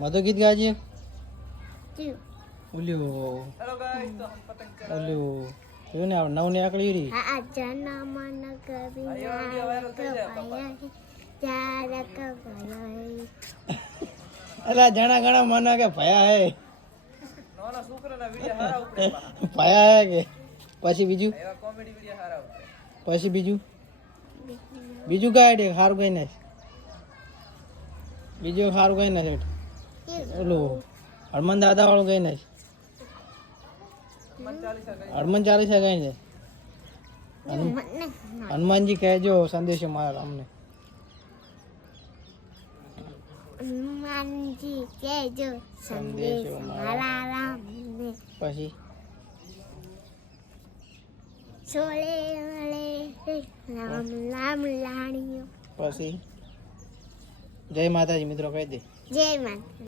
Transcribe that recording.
मधु गीत गाजिए क्यों oleo hello guys, तो हम पतंग चढ़ा ओलियो जो ने नव ने आकड़ी री हाँ जना मन कभी आयो, वीडियो वायरल થઈ જાય, પપ્પા. चार कवाई अला जणा गणा मना के भया है નાના છોકરાના વિડિયો હારા ઉપડે પાછા. ભયા है के પછી બીજું એવા કોમેડી વિડિયો હારા ઉપડે. પછી બીજું ગાય દે હારું ગાય ને બીજું હારું ગાય ને સેઠ ઓલું હનુમાન દાદા વાળું ગાય ને મન 40 ગઈ. હનુમાન ચાલીસા ગાય ને હનુમાનજી કહેજો સંદેશો મારા અમને हनुमान जी के जो संदेश मारा राम ने પછી छोले वाले राम राम लाड़ियों પછી જય માતાજી મિત્રો કહી દે जय माता